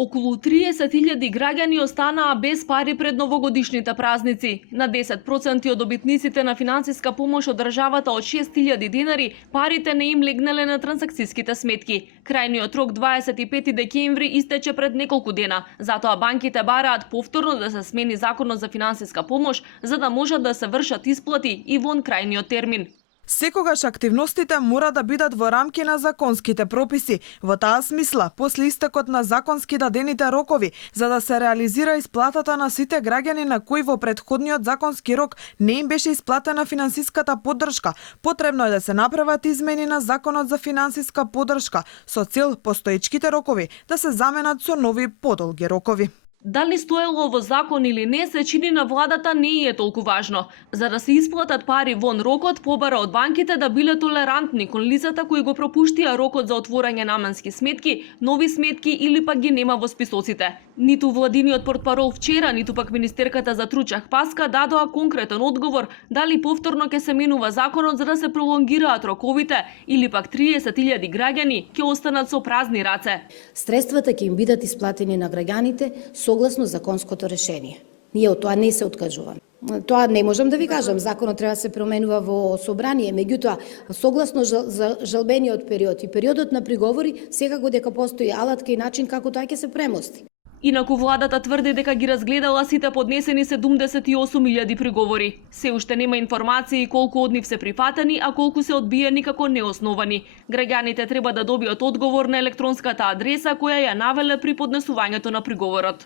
Околу 30.000 граѓани останаа без пари пред новогодишните празници. На 10% од добитниците на финансиска помош од државата од 6.000 денари, парите не им легнале на трансакцијските сметки. Крајниот рок 25 декември истече пред неколку дена, затоа банките бараат повторно да се смени законот за финансиска помош, за да можат да се вршат исплати и вон крајниот термин. Секогаш активностите мора да бидат во рамки на законските прописи. Во таа смисла, после истекот на законски дадените рокови, за да се реализира исплатата на сите граѓани на кои во претходниот законски рок не им беше исплатена финансиската поддршка, потребно е да се направат измени на Законот за финансиска поддршка со цел постоечките рокови да се заменат со нови подолги рокови. Дали стоело во закон или не, се чини на владата не е толку важно. За да се исплатат пари вон рокот, побара од банките да биле толерантни кон лицата кои го пропуштија рокот за отворање наменски сметки, нови сметки или пак ги нема во списоците. Ниту владиниот портпарол вчера, ниту пак министерката за Тручак Паска дадоа конкретен одговор дали повторно ќе се менува законот за да се пролонгираат роковите или пак 30.000 граѓани ќе останат со празни раце. Средствата ќе им бидат исплатени на граѓаните согласно законското решение. Ние од тоа не се откажуваме. Тоа не можам да ви кажам, законот треба да се променува во собрание, меѓутоа согласно жалбениот период и периодот на приговори, секако дека постои алатка и начин како тоа ќе се премости. Инаку владата тврди дека ги разгледала сите поднесени 78.000 приговори. Се уште нема информации колку од нив се прифатени, а колку се одбиени како неосновани. Граѓаните треба да добијат одговор на електронската адреса која ја навеле при поднесувањето на приговорот.